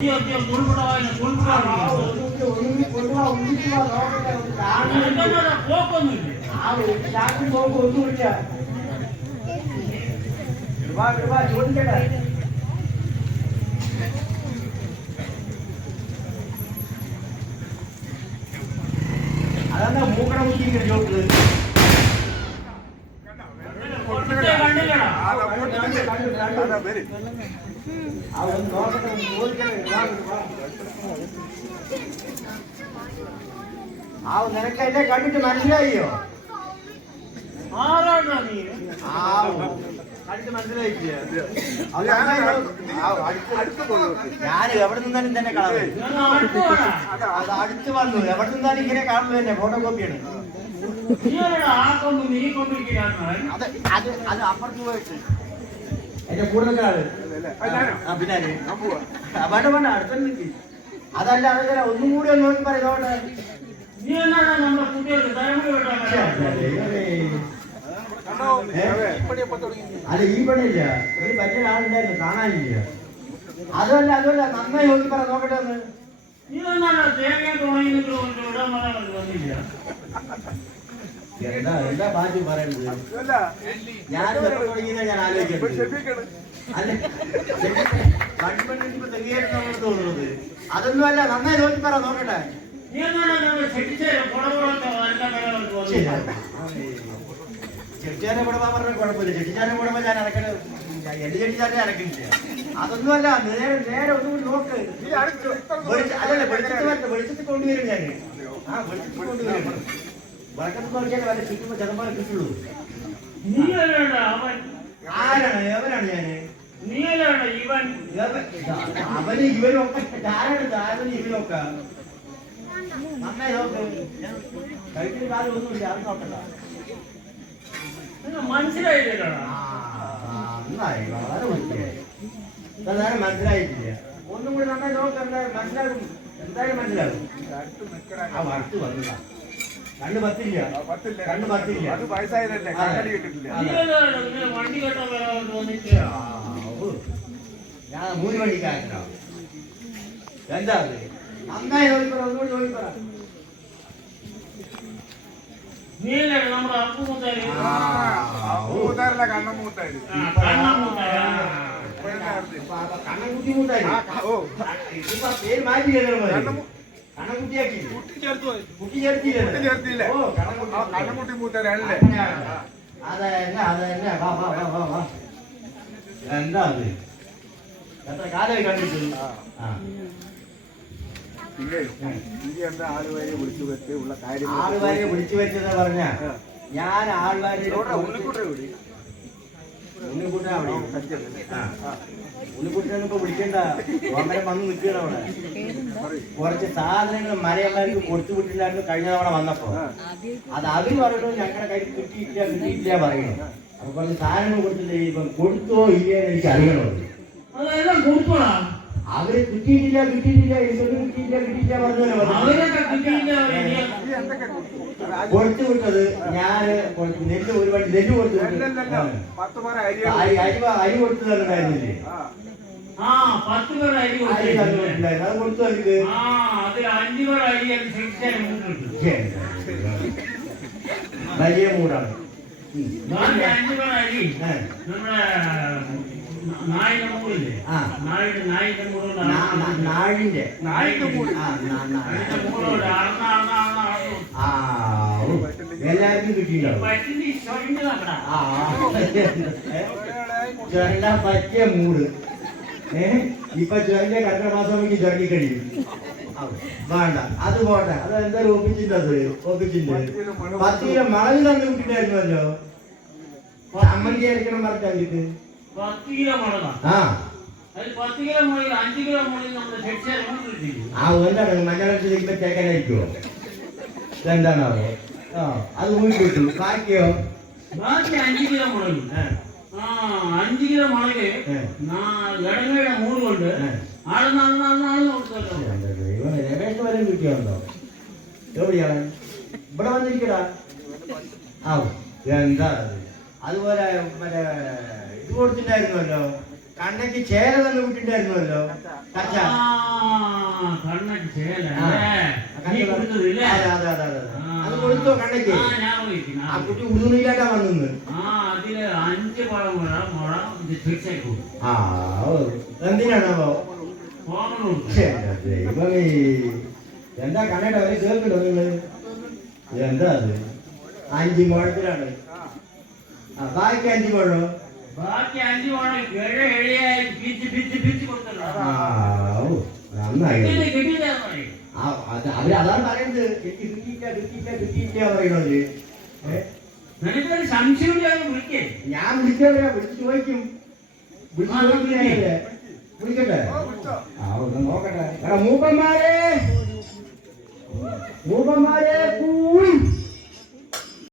അതെന്താ മൂക്കട കുറ്റിങ്ങനെ ചോട്ട് നിനക്ക് എന്നെ കണ്ടിട്ട് മനസ്സിലായോ? കണ്ടിട്ട് മനസ്സിലായിട്ടില്ല. ഞാൻ എവിടെ നിന്നാലും തന്നെ കളവ് അത് അടുത്ത് വന്നു. എവിടെ നിന്നാലും ഇങ്ങനെ കാണുള്ളൂ. തന്നെ ഫോട്ടോ കോപ്പിയാണ്. അത് അപ്പുറത്ത് പോയിട്ട് എന്റെ കൂടുതൽ ആള് പിന്നെ വേണ്ട വേണ്ട അടുത്ത അതല്ല അതല്ല ഒന്നും കൂടി ഒന്ന് നോക്കി പറയുന്നോട്ടെ. അല്ല ഈ പണിയില്ല. ഒരു പറ്റിയ ആളുണ്ടായിരുന്നു കാണാനില്ല. അതല്ല അതല്ല നന്നായി നോക്കി പറ നോക്കട്ടെ ഒന്ന്. എന്താ എന്താ ബാധ്യം പറയുന്നത്? ഞാൻ തുടങ്ങിയ ഞാൻ ആലോചിക്കുന്നത് അല്ല തെങ്ങിയായിരുന്നു തോന്നുന്നത്. അതൊന്നും അല്ല നന്നായി നോക്കി പറ നോക്കട്ടെ. ചെട്ടിച്ചാരെ കുടമാൻ പറഞ്ഞ കുഴപ്പമില്ല. ചെട്ടിച്ചാരെ കുടമ ഞാൻ അടക്കണ എന്റെ ചെട്ടിച്ചാരെ അടക്കുന്നില്ല. അതൊന്നും അല്ല. നേരെ നേരെ ഒന്നുകൂടി നോക്ക്. അല്ലല്ല വെളിച്ചത്തിൽ കൊണ്ടുവരും ഞാൻ. വെളിച്ചത്തിൽ കൊണ്ടുവരും. വഴക്കത്ത് നോക്കിയാൽ വല്ല ചുറ്റുമ്പോ ചെറുപ്പം കിട്ടുള്ളൂ. ആരാണ് എവരാണ് ഞാന്? അവന് ഇവനൊക്കെ ആരാണ് ഇവനൊക്കെ നന്നായി നോക്ക്. കഴിക്കുന്ന കാര്യം ഒന്നുമില്ല. അത് നോക്കണ്ട. മനസ്സിലായില്ല. നന്നായി വളരെ വൃത്തിയായി. സാധാരണ മനസ്സിലായിട്ടില്ല. ഒന്നും കൂടി നന്നായി നോക്കണ്ട. മനസ്സിലാകും. എന്തായാലും മനസ്സിലാകും. ആ വറുത്ത് വന്നതാ. കണ്ണ് പത്തില്ല. കണ്ണ് പത്തില്ല. അത് വയസ്സായതല്ലേ കണ്ണടി കിട്ടിട്ടില്ല. ഞാൻ 3 മണിക്കാരനോ എന്താ നന്നായി നോക്കിപ്പറ. ഒന്നുകൂടി നോക്കിപ്പറ. കണ്ണൻകുട്ടി മൂത്തായി പേര് മാറ്റി കണ്ണൻകുട്ടിയാക്കി കുട്ടി ചേർത്തില്ല. കണ്ണൻകുട്ടി മൂത്തരല്ലേ? അതെന്നെ അതെന്നെ. വാ വാ വാ വാ. എന്താ അത്? എത്ര കാലമായി കണ്ടിട്ട്? ആളുകാരെ വിളിച്ചു വെച്ച് ഉള്ള കാര്യം ആളുകാരെ വിളിച്ചു വെച്ചെന്ന് പറഞ്ഞ ഞാൻ ആൾക്കാരെ ഉണ്ണിക്കുട്ടനെ ഇപ്പൊ വിളിക്കണ്ട. ഓമരം വന്ന് നിൽക്കണം അവിടെ. കുറച്ച് സാധനങ്ങൾ മലയന്മാർക്ക് കൊടുത്തു വിട്ടില്ലായിരുന്നു കഴിഞ്ഞ തവണ വന്നപ്പോ. അത് അവര് പറഞ്ഞു ഞങ്ങളുടെ കയ്യിൽ കിട്ടിയിട്ടില്ല പറയുന്നു. അപ്പൊ കുറച്ച് സാധനങ്ങൾ കൊടുത്തില്ല. ഇപ്പം കൊടുത്തോ ഇല്ലയെന്ന് എനിക്ക് അറിയണോ? അവര് കിട്ടിയിട്ടില്ല എനിക്കൊന്നും കിട്ടിയില്ല കൊടുത്തു വിട്ടത്. ഞാന് നെല്ല് ഒരു വണ്ടി നെല്ല് കൊടുത്തു അരി കൊടുത്തു തന്നിട്ടുണ്ടായിരുന്നില്ലേ? അത് കൊടുത്തു അവർക്ക്. വലിയ മൂടാണ്. നാഴിന്റെ എല്ലാവർക്കും കിട്ടിയിട്ടുണ്ടാവും. ചുരണ്ട പറ്റിയ മൂട്. ഇപ്പൊ ചുരന്റെ കർക്കിടക മാസം ചുരണ്ടി കഴിയും. വേണ്ട അത് പോട്ടെ. അത് എന്തായാലും ഒപ്പിച്ചിട്ടത് ഒപ്പിച്ചിട്ട് 10 കിലോ മുളക് തന്നു കിട്ടിട്ടായിരുന്നല്ലോ. ചമ്മന്തി അരക്കണം പറഞ്ഞാൽ അവർക്ക് 10 കിലോ മുളകാ. എന്താണ് മഞ്ഞളത്തിലേക്ക് തേക്കാനായിരിക്കുമോ? എന്താണാവോ? അത് ഊരിട്ടു. ബാക്കിയോ? ബാക്കി 5 കിലോ മുളക്. 5 കിലോ മുളക് ഇടങ്ങയുടെ മൂട് കൊണ്ട് രമേശ് വരെ കിട്ടിയുണ്ടോ? എവിടെയാണ്? ഇവിടെ വന്നിരിക്കടാ. ആവും എന്താ അതുപോലെ മറ്റേ ഇത് കൊടുത്തിട്ടായിരുന്നല്ലോ കണ്ണയ്ക്ക് ചേര തന്നെ വിട്ടിട്ടായിരുന്നല്ലോ കച്ച. കണ്ണക്ക് ചേല ആ, നീ കൊടുത്തതില്ലേ? അതെ അതെ അതെ അതെ. അത് കൊടുത്തോ കണ്ണയ്ക്ക്? ആ, ഞാൻ പോയിരിക്കുന്നു. ആ കുട്ടി ഉടുതുണിയിലാണ്ടാ വന്നത്. ആ, അതില് 5 പഴം മുഴ ഇത് ഫിക്സ് ആയി കൊടുക്കും. ആ ഓ, എന്തിനാണോ ദൈവമേ, എന്താ കണ്ണയുടെ അവരെ കേൾക്കണ്ടോ നിങ്ങള്? എന്താ അത്? 5 മുഴത്തിലാണ്. ആ ബാക്കി 5 മുഴോ? ബാക്കി 5 പഴം എഴയായി പിച്ച് കൊടുത്തല്ലോ. നന്നായി. കിട്ടിയില്ല. അവര് അതാണ് പറയുന്നത്. കിട്ടിയില്ല പറയണത്. നിനക്കൊരു സംശയം വിളിക്കേ. ഞാൻ വിളിക്കല്ലേ, വിളിച്ച് ചോദിക്കും. വിളിക്കട്ടെ? ആ ഒന്ന് നോക്കട്ടെ. മൂപ്പന്മാരെ കൂടി